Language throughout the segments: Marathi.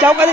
चौका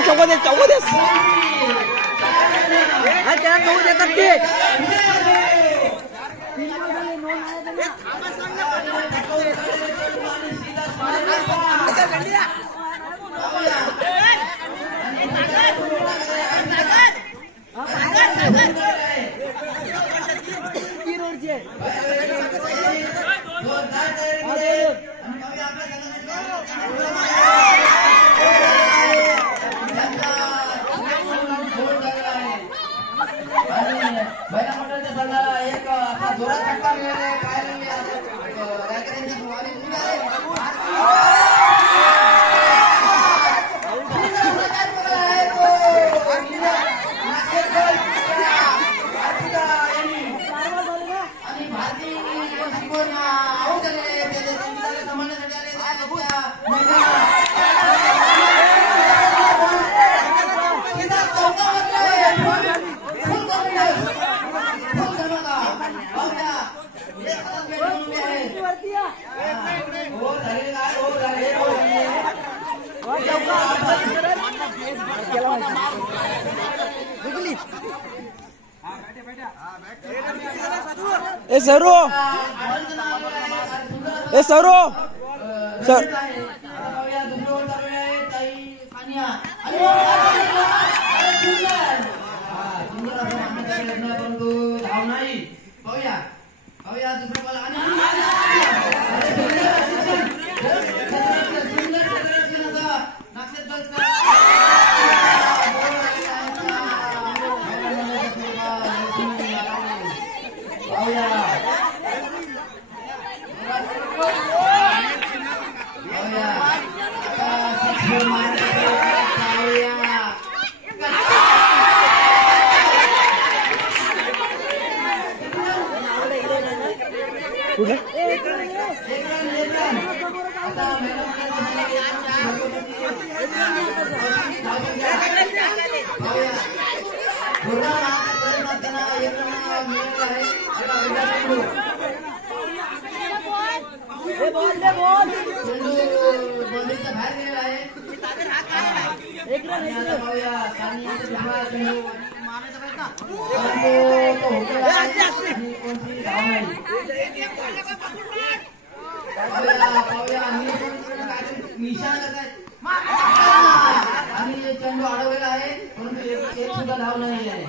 चेंडू अडवलेला आहे परंतु एक सुद्धा धाव नाही आहे.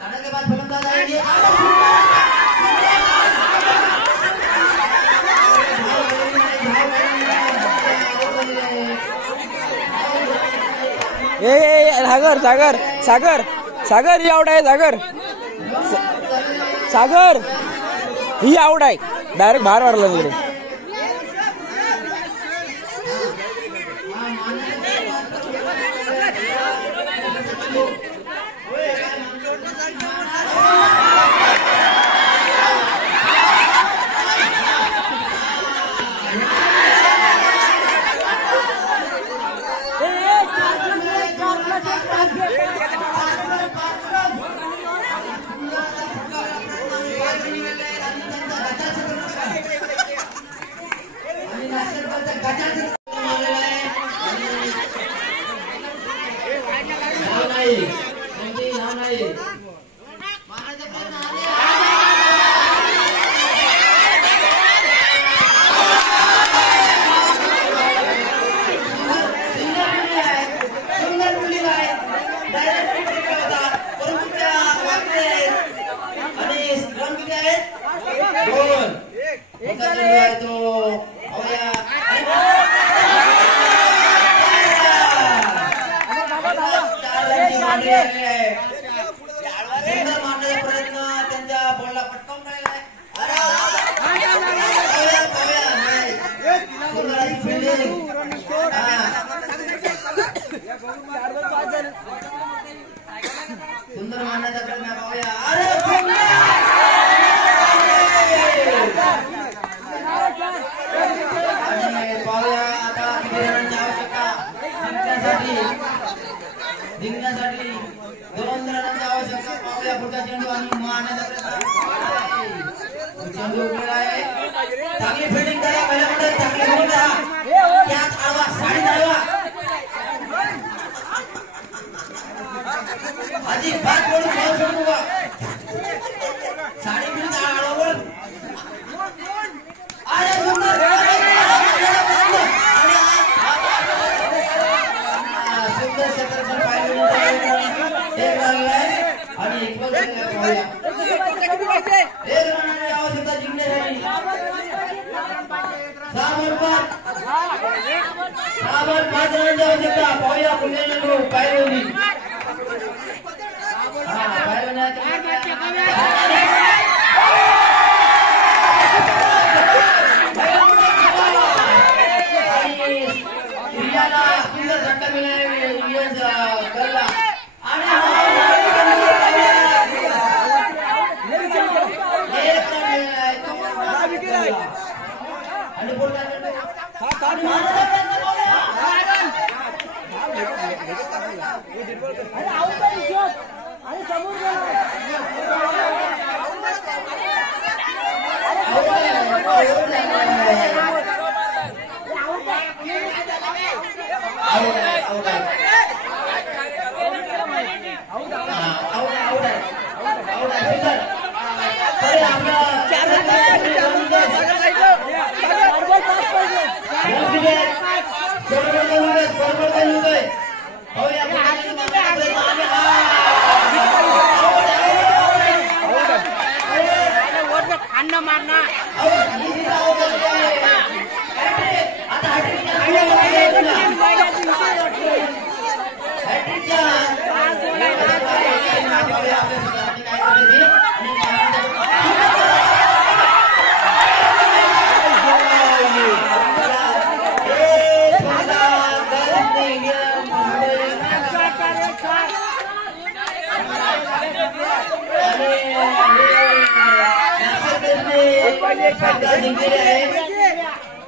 धडा के बाद फलंदाज आएंगे. सागर ही आउट आहे. सागर ही आउट आहे. डायरेक्ट बाहेर मारला तिकडे. सुंदर मारण्याचा प्रयत्न पाहूया. पाहूया आता किती रनांची आवश्यकता जिंकण्यासाठी 2 रनांची आवश्यकता. पाहूया पुढच्या पुढचा चेंडू आणि मारण्याचा प्रयत्न चेंडू उडलेला आहे चांगली फिल्डिंग करा पहिल्या मध्ये चांगली फिल्डिंग करा त्यात आडवा साडी आडवा आजी बात बोलू बॉल सोडू का साडी फिल्डिंग आडवा बोल अरे सुंदर सुंदर क्षेत्रफळ पाहिलं एक लागलाय आणि इक्वल एक रनाची आवश्यकता जिंकण्यासाठी 5 रनांची आवश्यकता पाहूया पुढे चेंडू पायरोनी सुंदर झटका मिळाला गल्ला आणि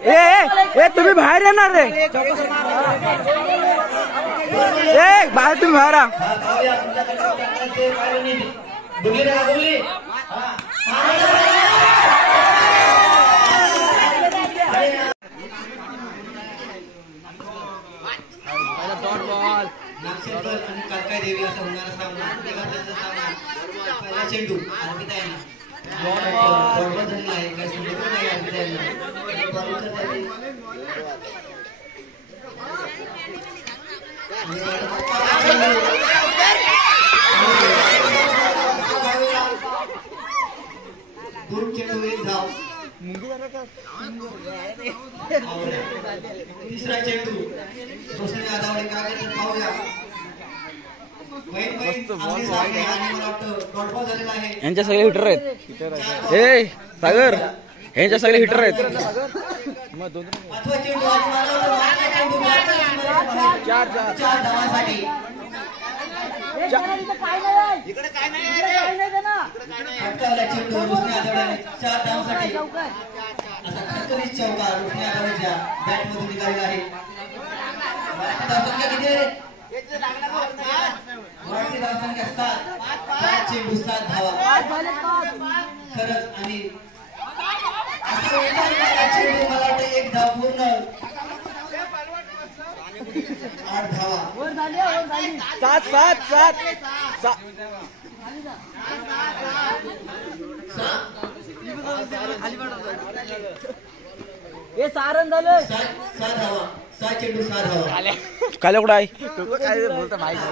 ए तुम्ही बाहेर येणार रे बाहेर तुम्ही बाहेर कालकाय देवी असा होणारा सामना पहिला चेंडू झालेला आहे काय सुंदर दोन चेंडू एक धाव तिसरा चेंडू रोशनी आदावडे काय पाहूया यांच्या सगळे हिटर आहेत ए सागर यांच्या सगळे हिटर आहेत चार धावांसाठी चेंडू रोशनी आदावडे 4 धावांसाठी असा खतरनाक चौका रोशनी आदावडेच्या बॅट मधून निघालेला आहे चेंडू 7 धावा खरंच आणि चेंडू मला वाटतं 1 धाव पूर्ण 8 धावा 7 हे सारण झालं 7 धावा 6 चेंडू 6 धावा काय कुठं आहे बोलतो माहिती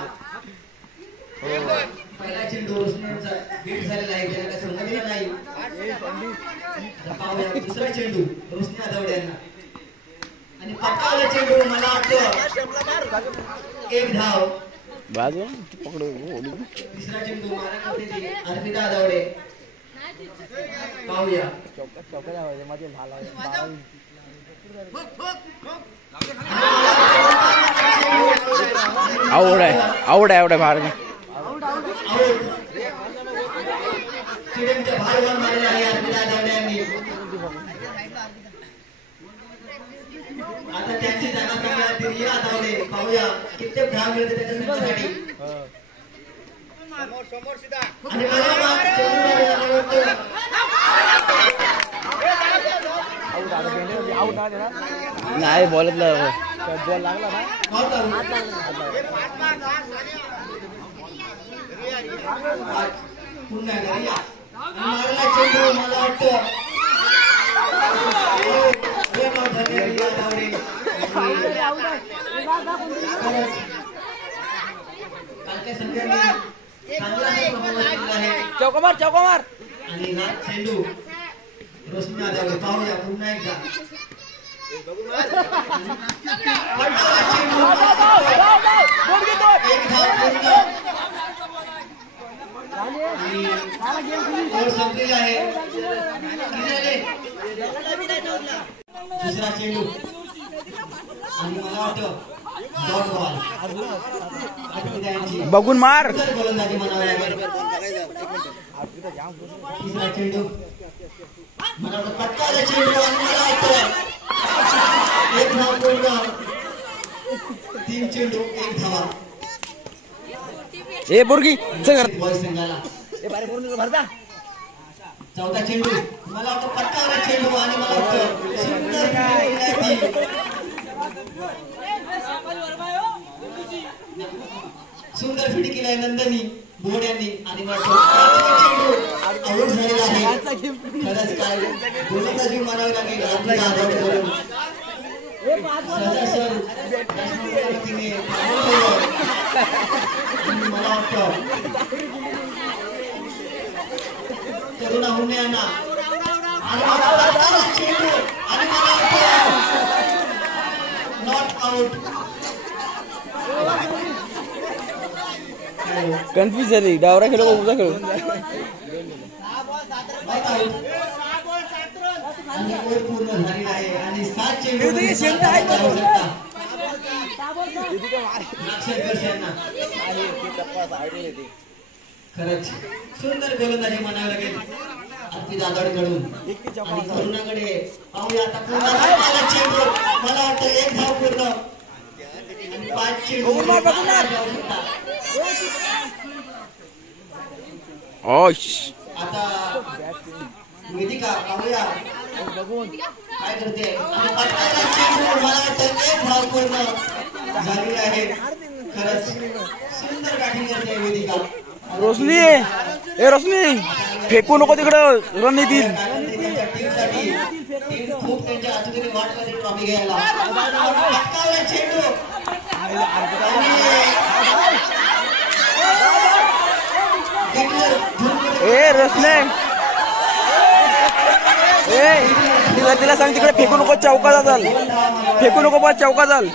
पहिला चेंडू रोशनीचा हिट झालेला आहे त्याला काय समजलेलं नाही दुसरा चेंडू रोशनी आदावडे यांना आणि पक्कावला चेंडू मला वाटतं 1 धाव बाजू पकडू तिसरा चेंडू मारा करते अर्पिता आदावडे पाहूया आवड आहे बाहेर स्टेडियमच्या बाहेर वन मारलेला आहे अर्पिता आदावडे यांनी आता त्यांची जागा कमी रिया आदावडे पाहूया किती धाव मिळते त्याच्या संघासाठी आणि नाही बॉल लागला ना पुन्हा घरी या. मारला चेंडू मला वाटतं चौका मार आणि हा चेंडू रोशनी आल्यावर पाहूया पुन्हा एकदा संपलेला आहे दुसरा चेंडू आणि मला वाटतं डॉट बॉल बघून मार गोलंदाजी म्हणावी लागेल तिसरा चेंडू मला वाटतं पटकाला चेंडू आणि मला वाटतं एक धाव पूर्ण 3 चेंडू 1 धावा ए बोरगी बॉय संघाला चौथा चेंडू मला वाटतं पटकाला चेंडू आणि मला वाटतं सुंदर फिटी केलाय नंदनी बोर्ड यांनी आणि चेंडू आउट झालेला आहे खरंच काय गोलंदाजी मारावी लागेल मला वाटतं करुणा हुने यांना चेंडू आणि मला वाटतं नॉट आउट कन्फ्युज झाली डावरा खेळू का उभा खेळू आणि ओव्हर पूर्ण झाली आहे आणि 7 चेंडू खरंच सुंदर गोलंदाजी म्हणावी लागेल अर्पित आघाडीकडून आणि करुणाकडे पाहूया आता पूर्ण चेंडू मला वाटतं 1 धाव पूर्ण आणि 5 चेंडू आता वेदिका पाहूया काय करते आणि पटकाला चेंडू मला वाटतं 1 धाव पूर्ण झाली आहे खरंच सुंदर बॅटिंग करते वेदिका रोशनी ए रोशनी फेकू नको तिकडं रन येतील टीम खूप त्यांच्या आतुरीने वाट करते ट्रॉफी घ्यायला पटकावला चेंडू ए रोशनी ए तिला सांग तिकडे फेकू नको चौका जाल फेकू नको बा चौका जाल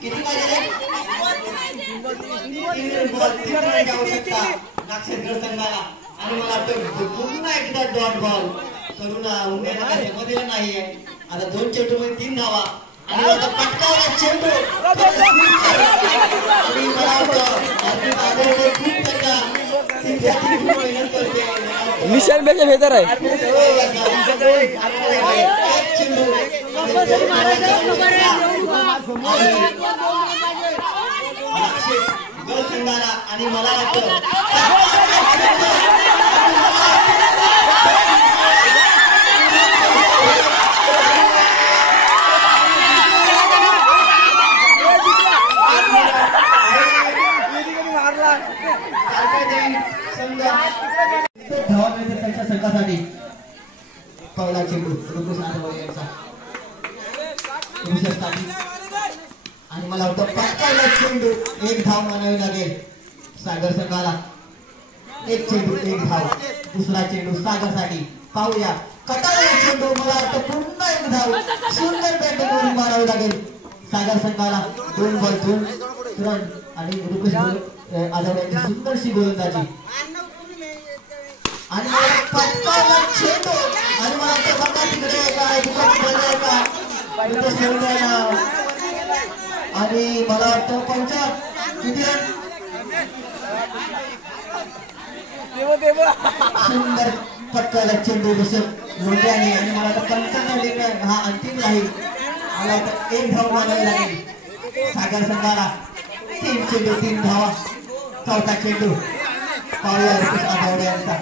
किती नागशेतगड संघाला आणि मला वाटतं पुन्हा एकदा डॉट बॉल करुणा मध्ये नाही आहे आता 2 चेंडू मध्ये 3 धावा आणि आता पटकावला चेंडू आणि मला वाटतं खूप त्यांच्या निशान पेक्षा बेहतर आहे संघाला आणि मला वाटतं त्यांच्या संघासाठी पहिला चेंडू आणि मला वाटतं पटकायला चेंडू 1 धाव मानावी लागेल सागर संघाला 1 चेंडू 1 धाव दुसरा चेंडू सागरसाठी पाहूया कटाळला चेंडू मला वाटतं पुन्हा 1 धाव सुंदर बॅटिंग करून मारावी लागेल सागर संघाला 2 बॉल 2 रन आणि रुपेश आठवड्याची सुंदरशी गोलंदाजी आणि पटकावला चेंडू आणि मला वाटतं बघा तिकडे काय आणि मला वाटतं 5 किती रन सुंदर पटकायला चेंडू बसत लोंढ्याने आणि मला वाटतं 95 हा अंतिम राहील मला वाटतं 1 धाव मानावी लागेल सागर संघाला 3 चेंडू 3 धावा. चौथा चेंडू पाहूया ऋषभ आठवडे यांचा.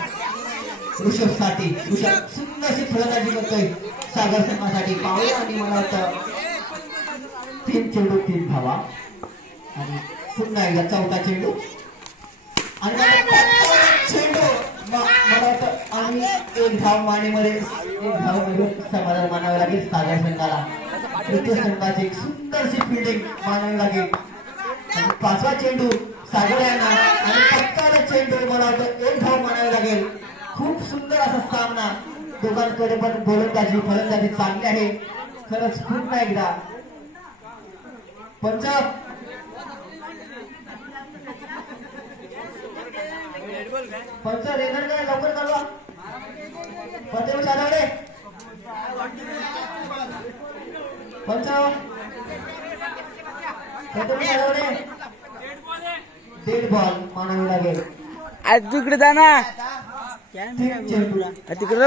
ऋषभसाठी ऋषभ सुंदरशी फलंदाजी करतोय सागर संघासाठी. पाहूया आणि मला वाटतं 3 चेंडू 3 धावा. आणि पुन्हा एकदा चौथा चेंडू आणि चेंडू मला वाटतं आणि 1 धाव मानेमध्ये 1 धाव मिळून समाधान मानावे लागेल सागर संघाला. तृतीय संघाची एक सुंदरशी फिल्डिंग मानावी लागेल. आणि 5वा चेंडू सागर यांना आणि पक्काला चेंडू मला वाटतं 1 धाव मानावे लागेल. खूप सुंदर असा सामना. दोघांकडे पण गोलंदाजी फलंदाजी चांगली आहे. खरंच पुन्हा एकदा पंच रेनर काय लवकर चालवा. पंच चालवले पंच चालवले. डेड बॉल मानावी लागेल. आज तिकडे जा ना. तिकडे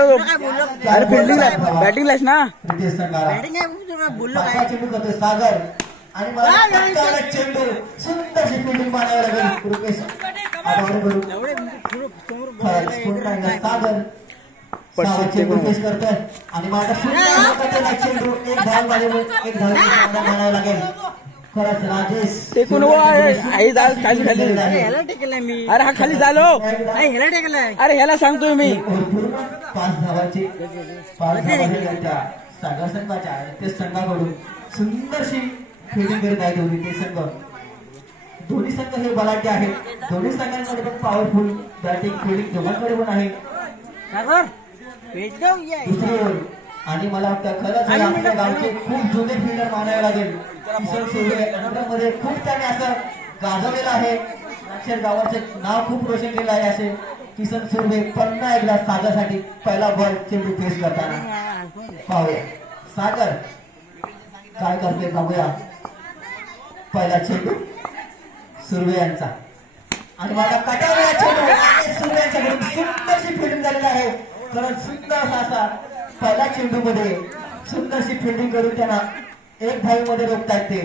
अरे फिल्डिंग बॅटिंगलाच ना. चेंडू करतोय सागर आणि मला चेंडू सुंदरशी फिल्डिंग मानावी लागेल. रुपेश सागर चेंडू फेस करतोय आणि माझा चेंडू 1 धाव मानावं लागेल. खरंच राजेश टेकून खाली खाली. अरे हा खाली झालो. अरे ह्याला सांगतोय मी. 5 धावाची 5 धावा सागर संघाच्या ते संघाकडून सुंदरशी फिल्डिंग करीत आहे दोन्ही संघ हे बलाढ्य आहेत. दोन्ही संघांमध्ये पण पॉवरफुल बॅटिंग फिल्डिंग दोघांकडे पण आहे. दुसरी ओव्हर आणि मला वाटतं खरंच आपल्या गावचे खूप जुने फिल्डर मानावे लागेल. किसन सुर्वे मध्ये खूप त्याने असं गाजवलेलं आहे. अक्षर गावाचे नाव खूप रोशन केलं आहे. असे किसन सुर्वे पुन्हा एकदा सागरसाठी पहिला बॉल चेंडू फेस करताना पाहूया. सागर काय करते बघूया. पहिला चेंडू सुर्वे यांचा आणि माझा कटावलेला चेंडू सुर्वे यांच्याकडून सुंदरशी फिल्डिंग झालेली आहे. खरंच सुंदर असा पहिल्या चेंडू मध्ये सुंदरशी फिल्डिंग करून त्यांना 1 धावीमध्ये रोखतायत ते.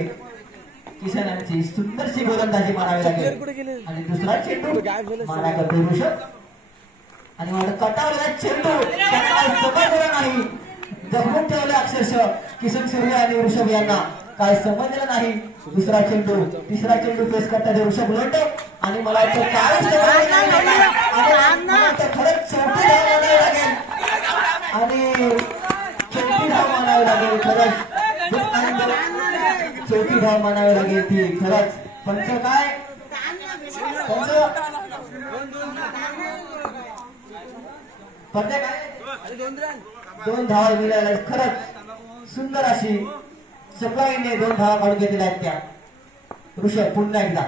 किशन यांची सुंदरशी गोलंदाजी मानावी लागेल. आणि दुसरा चेंडू मारा करतो ऋषभ आणि माझा कटावलेला चेंडू समजलेला नाही. जपून ठेवले अक्षरशः किशन सुर्वे आणि ऋषभ यांना काय समजलं नाही. दुसरा चेंडू तिसरा चेंडू फेस करतात ऋषभ लोटे आणि मला वाटतं खरंच चौथी धाव मानावी लागेल. आणि चौथी धाव मानावी लागेल. खरंच चौथी धाव मानावी लागेल ती. खरंच पंच काय पंच काय 2 धावा मिळाल्या. खरंच सुंदर अशी सप्लाईने 2 धावा काढून घेतलेल्या आहेत त्या. ऋषभ पुन्हा एकदा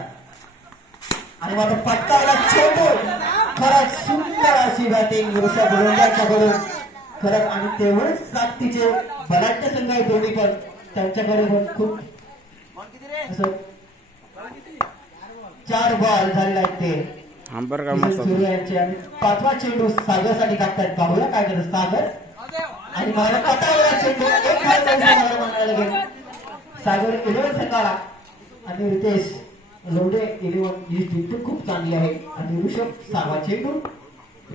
आणि माझा पट्टाला चेंडू. खरंच सुंदर अशी बॅटिंग ऋषभ लोंढ्यांच्याकडून. खरंच आणि तेवढेच साथीचे बलाढ्य संघ आहे दोन्ही पण. त्यांच्याकडे पण खूप असं 4 बॉल झालेले आहेत ते सुर्वे यांचे. आणि 5वा चेंडू सागरसाठी टाकतात. पाहूया काय करत सागर आणि मला कटावला चेंडू 1 धाव मानायला लागेल. सागर 11 संघाला आणि रितेश लोंढे 11 ही टीम खूप चांगली आहे. आणि ऋषभ 6वा चेंडू.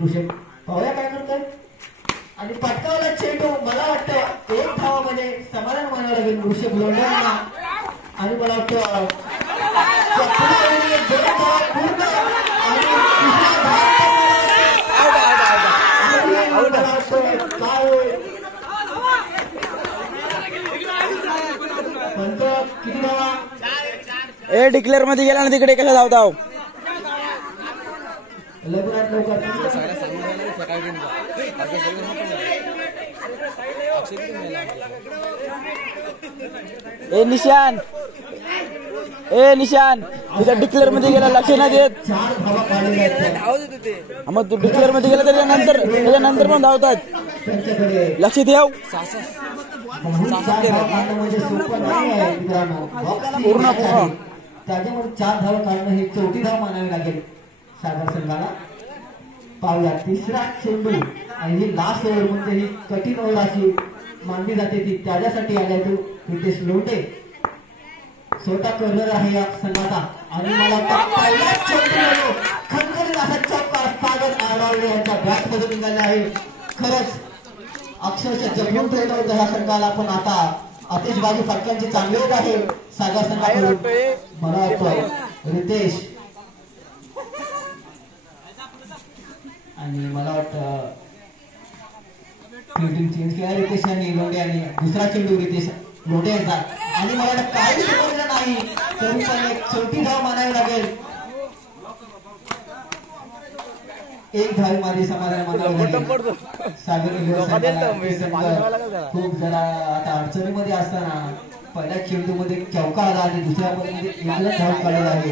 ऋषभ पाहूया काय करतोय आणि पटकावला चेंडू मला वाटतं 1 धावामध्ये समाधान मानावं लागेल ऋषभ लोंढे यांना. आणि मला वाटतं 2 धावा पूर्ण आणि किती धावा ए डिक्लेअर मध्ये गेला ना तिकडे कशा धावताव. लवकरात लवकर ए निशान तुझ्या डिक्लेअर मध्ये गेला लक्ष नाही देत. 4 धावा काढलेल्या आहेत. मग तू डिक्लेअर मध्ये गेला त्याच्यानंतर पण धावतात. त्यांच्याकडे लक्ष ठेव. पूर्ण त्याच्यामध्ये 4 धावा काढणं हे 4थी धाव मानावी लागेल सागर संघाला. पाहूया तिसरा चेंडू आणि ही लास्ट ओव्हर म्हणजे ही कठीण ओव्हर अशी मानली जाते ती त्याच्यासाठी आल्या तो रितेश लोंढे. छोटा कर्नर आहे या संघाचा आणि मला पहिला चेंडू खणखणीत असा चौका सागर आडवले यांच्या बॅट मधून निघाले आहे. खरंच अक्षरशः जमून ठेवलं होतं ह्या संघाला, पण आता आतिषबाजी फटक्यांची चांगली होत आहे सागर संघाकडून. मला वाटतं रितेश आणि मला वाटतं फील्डिंग चेंज केला रितेश यांनी लोंढे आणि दुसरा चेंडू रितेश लोंढे यांचा आणि मला वाटतं काही समजलं नाही तरी पण एक छोटी धाव मानावी लागेल. एक धाव माझी समाधान मानावं लागेल. सागर खूप जरा आता अडचणीमध्ये असताना पहिल्या चेंडू मध्ये चौका आला आणि दुसऱ्या मध्ये एकच धाव काढलेला आहे.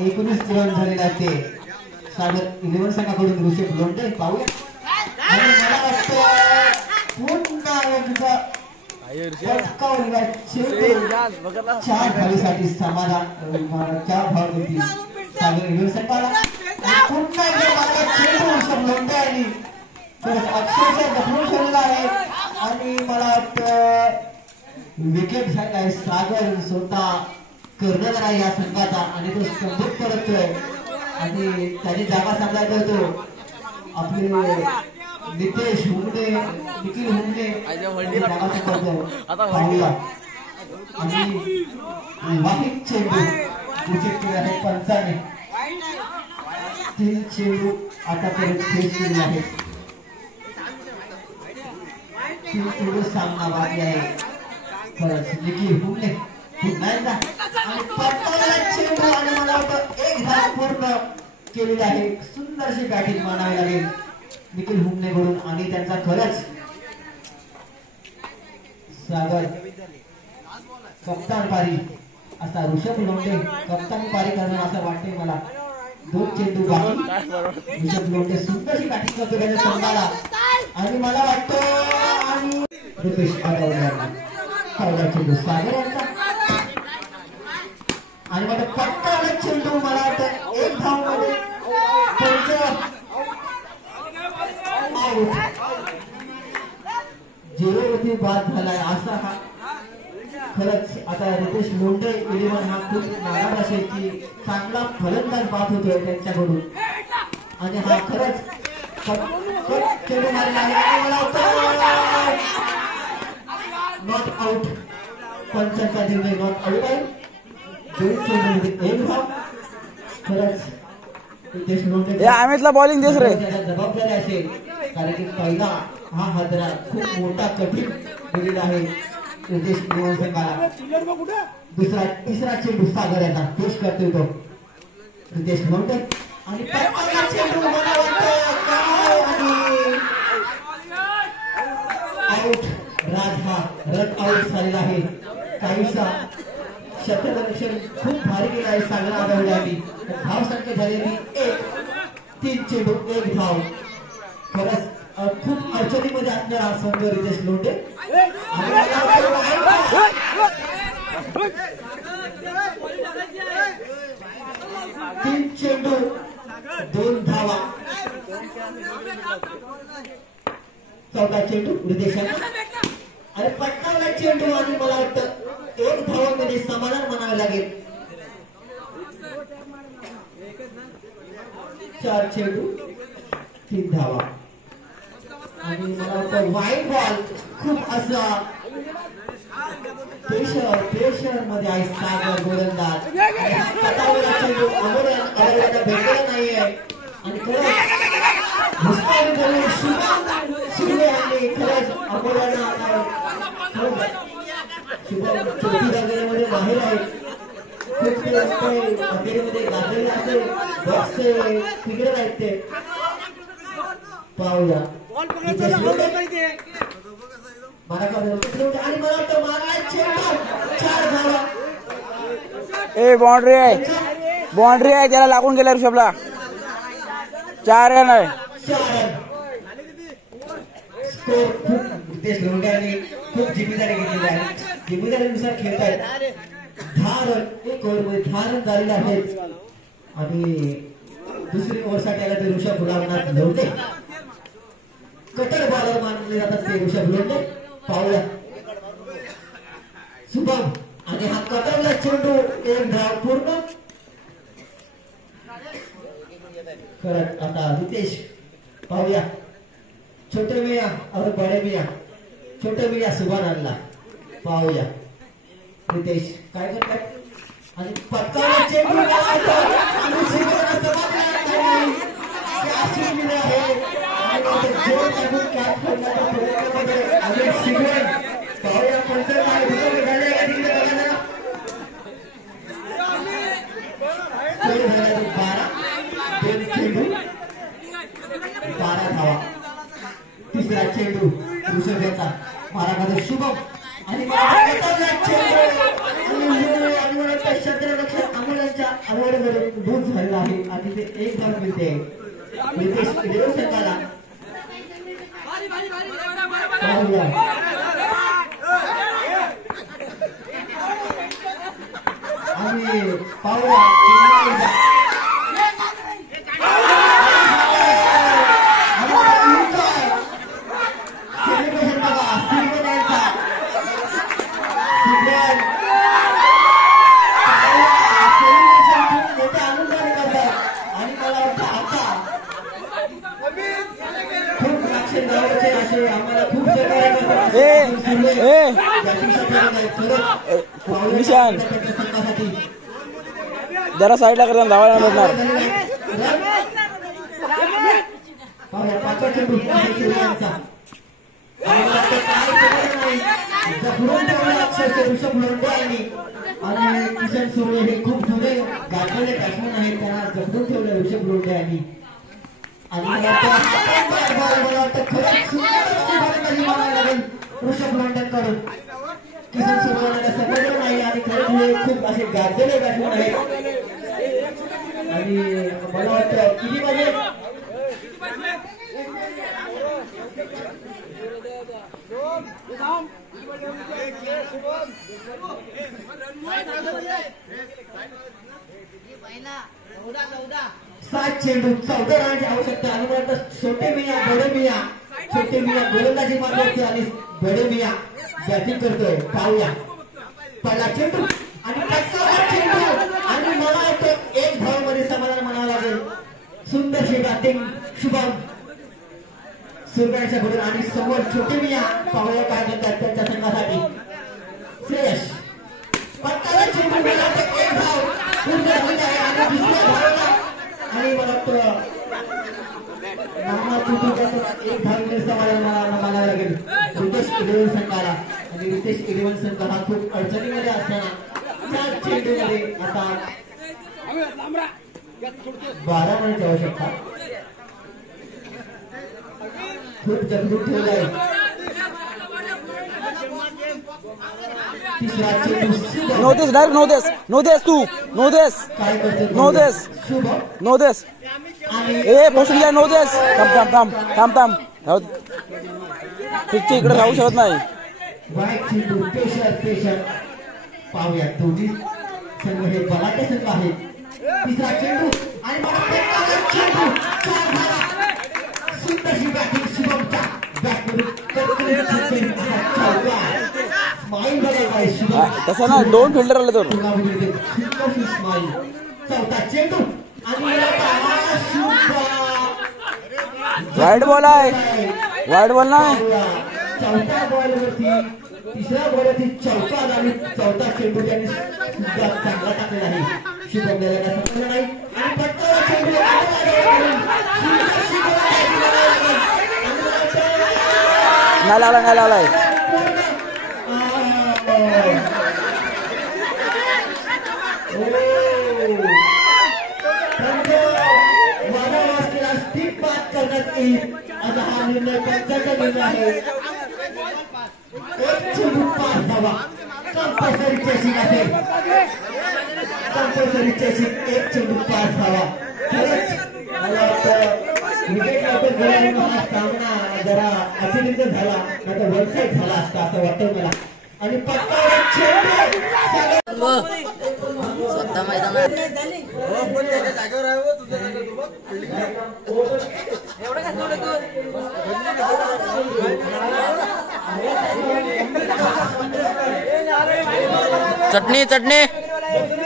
19 रन झालेले आहेत ते सागर 11 संघाकडून ऋषभ लोंढे. पाहूया आणि मला वाटतं पुन्हा एकदा 4 धावेसाठी समाधान 4 धाव देतील सागर 11 संघाला. पुन्हा एकदा चेंडू ऋषभ लोंढे आणि अक्षरशः दखलून ठेवलेला आहे आणि मला वाटतं विकेट झाला आहे. सागर स्वतः कर्णधार आहे या संघाचा आणि तो संदूक परततोय आणि त्याची जागा सांभाळत होतो आपले नितेश हुमणे निखिल हुमणे जागा सांभाळतो. पाहूया आणि वाहिक चेंडू विकेट केले आहे पंचाने. 3 चेंडू आतापर्यंत फेस केले आहेत. 3 चेंडू सामना बाकी आहे. खरंच निखिल हुमणे पुन्हा एकदा आणि पटकावला चेंडू आणि मला वाटतं एक धाव पूर्ण केलेली आहे. सुंदरशी बॅटिंग मानावी लागेल निखिल हुमणे कडून आणि त्यांचा खरंच सागर कप्तान पारी असा ऋषभ लोंढे कप्तानी पारी करणार असं वाटते मला. 2 चेंडू बाकी ऋषभ लोंढे सुंदरशी बॅटिंग करतो त्याच्या संघाला आणि मला वाटतं आणि रुपेश आडवला चेंडू सागर यांचा आणि मला पटकावला चेंडू मला वाटतं एक धाव मध्ये झिरोवरती बाद झालाय असा हा. खरंच आता रितेश लोंढे 11 हा खूप नाराज असेल की चांगला फलंदाज बाद होतोय त्यांच्याकडून आणि हा खरंच चेंडू मारला आहे. मला वाटतं नॉट आउट पंचांचा निर्णय नॉट आउट आहे. 2 चेंडूमध्ये 1 धाव. खरंच रितेश लोंढे अमितला बॉलिंग देस रे जबाबदारी असेल कारण की पहिला हा हदरा खूप मोठा कठीण दिलेला आहे रितेश संघाला. तिसरा चेंडू सागर याचा पेश करतोय तो रितेश लोंढे आणि पहिला चेंडू मला वाटतं काय आणि आउट. राज हा रन आउट झालेला आहे. काहीसा क्षेत्ररक्षण खूप भारी केलं आहे सागर आढळल्याने. धाव संख्या झालेली 1. 3 चेंडू 1 धाव. खरंच खूप अडचणीमध्ये असणारा संघ रितेश लोंढे. 3 चेंडू 2 धावा. 4था चेंडू रितेशांना आणि पटकावला चेंडू आणि मला वाटतं 1 धावामध्ये समाधान म्हणावे लागेल. 4 चेंडू 3 धावा आणि मला वाटतं वाईड बॉल खूप असा प्रेशर मध्ये आहे सागर गोलंदाज. पटावला चेंडू अमोलला भेटलेला नाहीये आणि खरंच शिवले आणि खरंच अमोलला चौथी जागेमध्ये बाहेर आहेत. खूप ते अखेरीमध्ये गाजलेले असेल बॉक्सचे फिगर आहेत ते. पाहूया आणि मला वाटतं मारला चेंडू 4 धावा. बाउंड्री आहे त्याला लागून गेला ऋषभला. 4 रन आहे. स्कोर खूप रितेश लोंढे खूप जिम्मेदारी घेतलेली आहे. जिम्मेदारीनुसार खेळत आहेत. 10 रन 1 ओव्हरमध्ये 10 रन झालेले आहेत आणि दुसरी ओव्हरसाठी आला ते ऋषभ लोंढे. कटर बॉलर मानले जातात ते ऋषभ लोंढे. पाहूया एक धाव पूर्ण करत आता रितेश पाहूया छोटे मिया और बडे मिया छोटे मिया सुभान आणला पाहूया रितेश काय करतात आणि पटकावला चेंडू लावतो आणि सिंगलला समाधान नाही क्या सिंगल आहे आणि ते जोर टाकून कॅच करण्याचा प्रयत्नामध्ये अमित सिंगल पाहूया कोणतं काय विकेट झाले का तिकडे बघा खेळ झाला 12 दोन चेंडू 12 धावा तिसरा चेंडू ऋषभचा मारामध्ये शुभम आणि क्षेत्ररक्षक अमोलांच्या आवडीमध्ये दूध झालेला आहे आणि ते एक धाव मिळते नितेश देव संघाला आणि पाहूया निशान जरा साईडला करता धावायला भेटणार आणि किशन सूर्य हे खूप जुने गाजलेले बॅट्समन आहेत त्यांना जपडून ठेवलं ऋषभ लोंढे यांनी आणि मला वाटतं खरंच ऋषभ लोंढेंकडून किशन सूर्यला समजलं नाही आणि खरंच खूप असे गाजलेले बॅट्समन आहेत आणि मला वाटतं किती वाजे सात चेंडू 14 रनाची आवश्यकता आणि मला छोटे मिया बडे मिया छोटे मिया गोलंदाजी मारतो आणि बडे मिया बॅटिंग करतोय पाहूया पहिला चेंडू आणि चेंडू आणि मला वाटतं एक धाव मध्ये समाधान म्हणावं लागेल सुंदरशी बॅटिंग शुभम सूर्याच्या बरोबर आणि समोर छोटे मिया पाहूया काय करतात त्यांच्या संघासाठी श्रेयश पटकाला चेंडू मला वाटतं एक धाव पूर्ण झाली आहे आणि दुसऱ्या धावाला आणि मला वाटतं एक धाव समाधान म्हणावं लागेल रितेश 11 संघाला आणि रितेश 11 संघ हा खूप अडचणीमध्ये असताना त्या चेंडूमध्ये आता 12 रनाची आवश्यकता खूप जगलून ठेवलं आहे तिसरा चेंडू नो दिस डायरेक्ट नो दिस तू नो दिस काय करतो नो दिस शुभम नो दिस ए पोस्ट घ्या नो दिस थांब पिच्ची इकडे राहू शकत नाही वाईट चेंडू पेशर पाहूया दोन्ही संघ हे बलाढ्य संघ आहेत तिसरा चेंडू आणि चेंडू सुंदरशी बॅटिंग शुभमच्या स्माईल बघा शुभम तसं ना 2 फिल्डर आले तर सुंदरशी स्माईल चौथा चेंडू आणि वाईड बॉल नाही चौथा बॉलवरती तिसऱ्या बॉलवरती चौका आणि चौथा चेंडू त्यांनी चांगला टाकलेला आहे शुभम याला समजलं नाही आणि पटकावला चेंडू नाही लावलाय करण्यात येईल असा हा निर्णय पंचाचा निर्णय आहे एक चेंडू 5 धावा कंपल्सरी चेसिंग असेल कंपल्सरी चेसिंग एक चेंडू 5 धावा खरंच मला वाटतं विकेट लवकर गेल्यामुळे हा सामना जरा अतिरिक्त झाला नाही तर वन साईड झाला असता असं वाटतं मला आणि पट्टावर चेंडू स्वतः मैदानात चटणी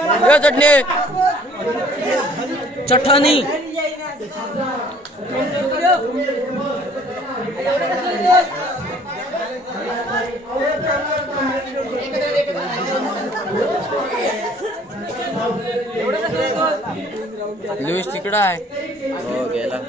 ये चटणी चटणी लुईस तिकडं आहे हो गेला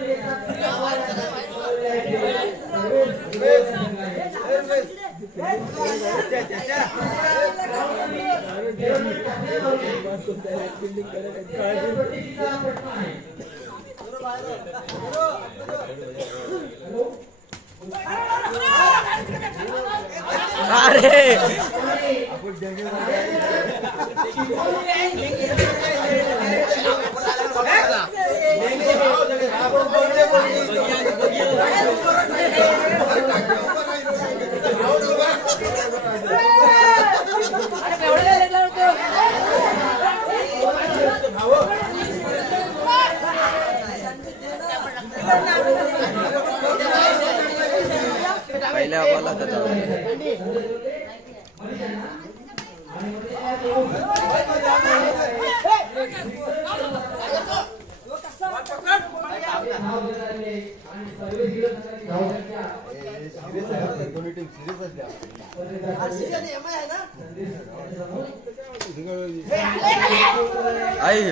अरे पहिल्या बॉल आता आई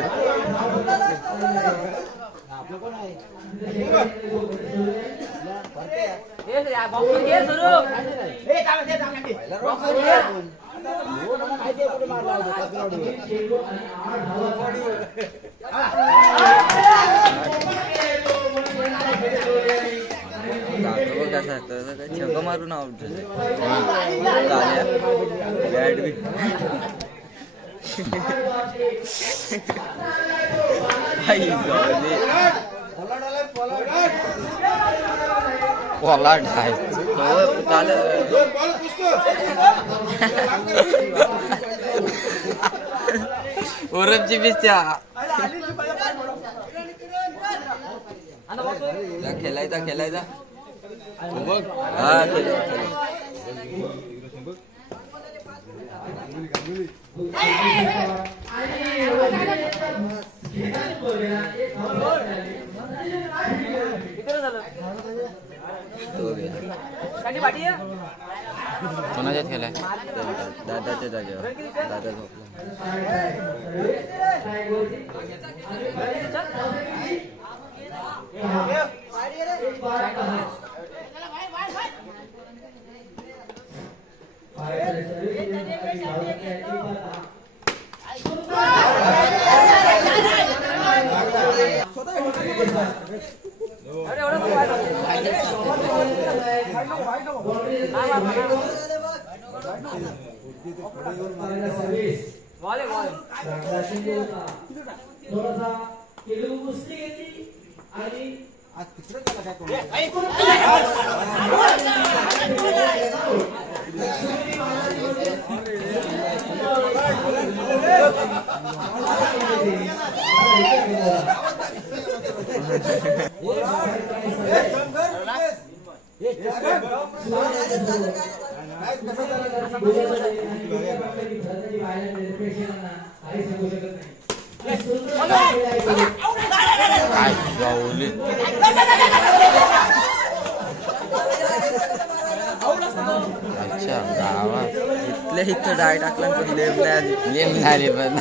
छक्का मारून आउट झाले बॅट बी पोलाड आहे ओरबची बिस्त्या खेळायचा हा कोणाच्यात खेळाय दादाच्या जागेवर दादा थोडासा केलू कुस्ती घेतली आणि आज तिसरं काय अच्छा गावात इथल्या इथं डाय टाकला पण लेमणारे पण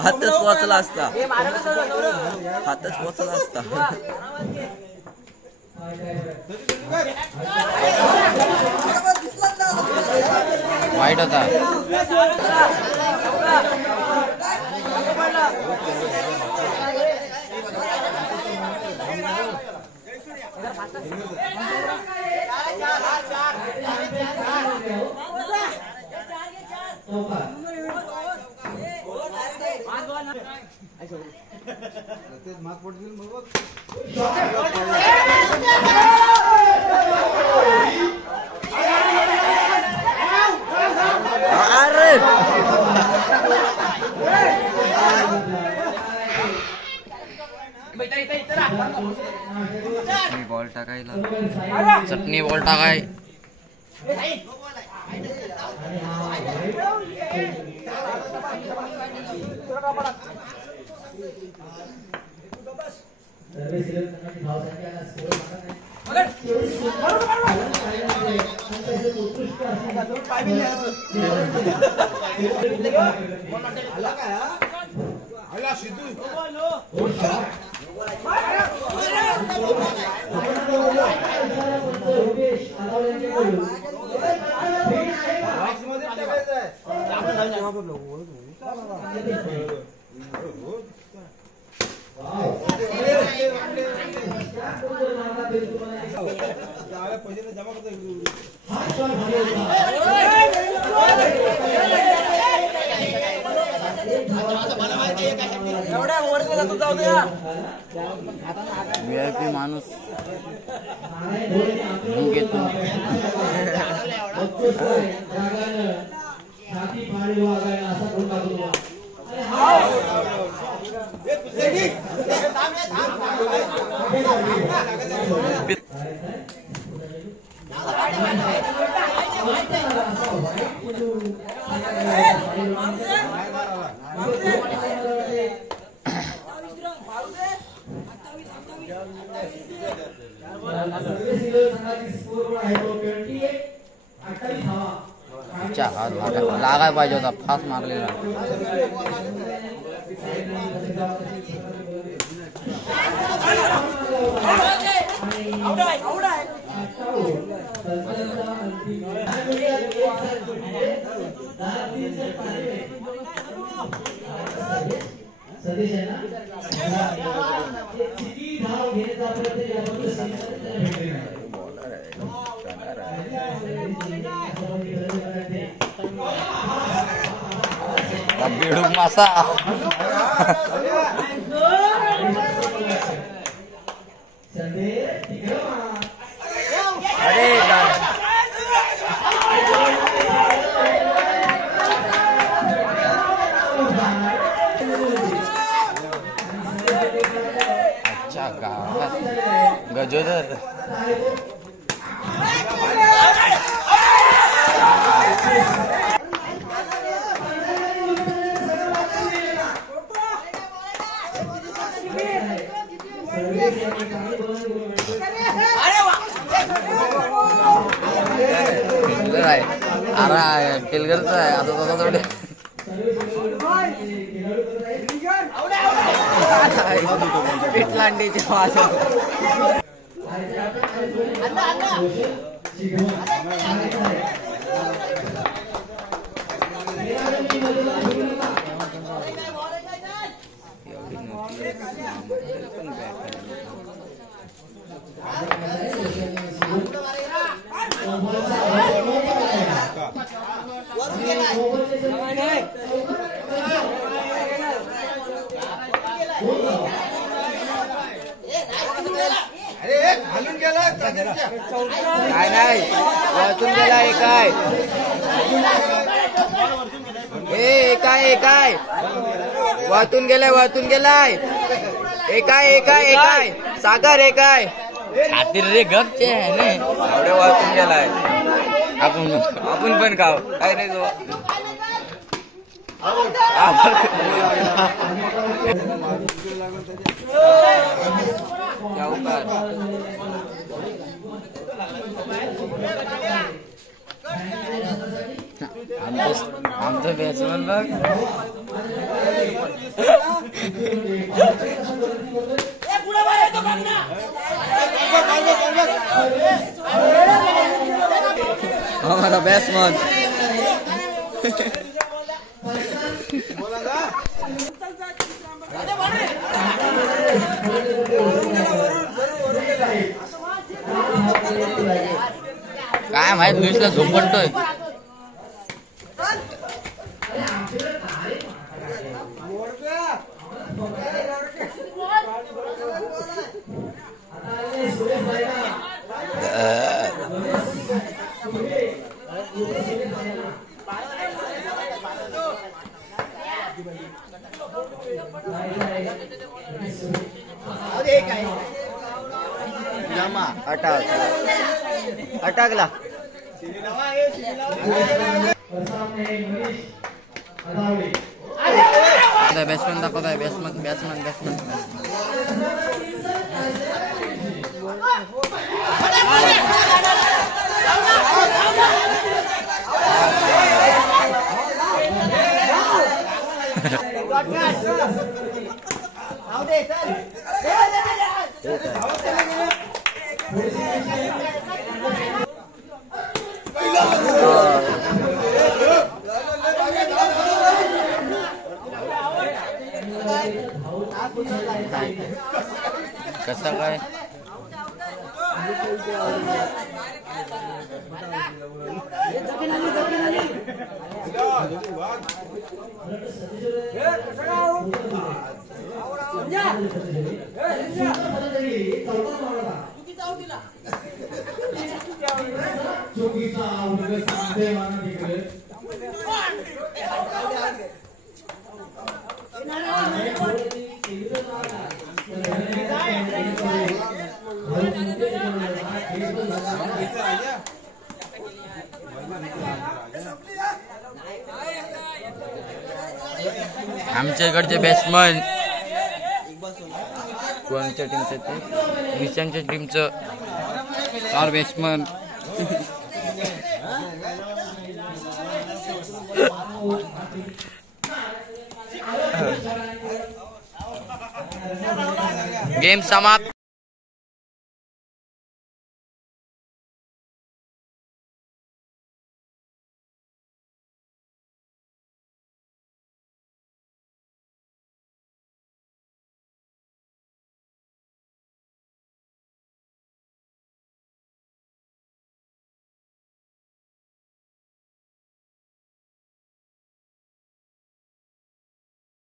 हातच पोचला असता वाईट होता बॉल टाकायला चटणी बॉल टाकाय VIP माणूस घेतो लागाय पाहिजे होता फास्ट मारलेला सदेश आहे ना किती धाव घेण्याचा प्रयत्न बेडूक मासा अरे अच्छा गावात गजोदर अरे केलगरच आहे आता तसा थोडे पिटलांडीची वास काय नाही वाचून गेला एकाय एकाय वाचून गेलाय एकाय सागर एकाय खातील रे गपचे आहे ना एवढे वाचून गेलाय आपण पण खाऊ काय नाही तो आमचं बॅट्समन बघ हमारा बॅट्समन काय माहित लुईसला झोपटतोय अटकला बॅट्समॅन दाखवताय बॅट्समॅन बॅट्समॅन बॅट्समॅन कसा काय आमच्या इकडचे बॅट्समन कोणत्या टीमचं ते विशांच्या टीमचं स्टार बॅट्समन गेम समाप्त.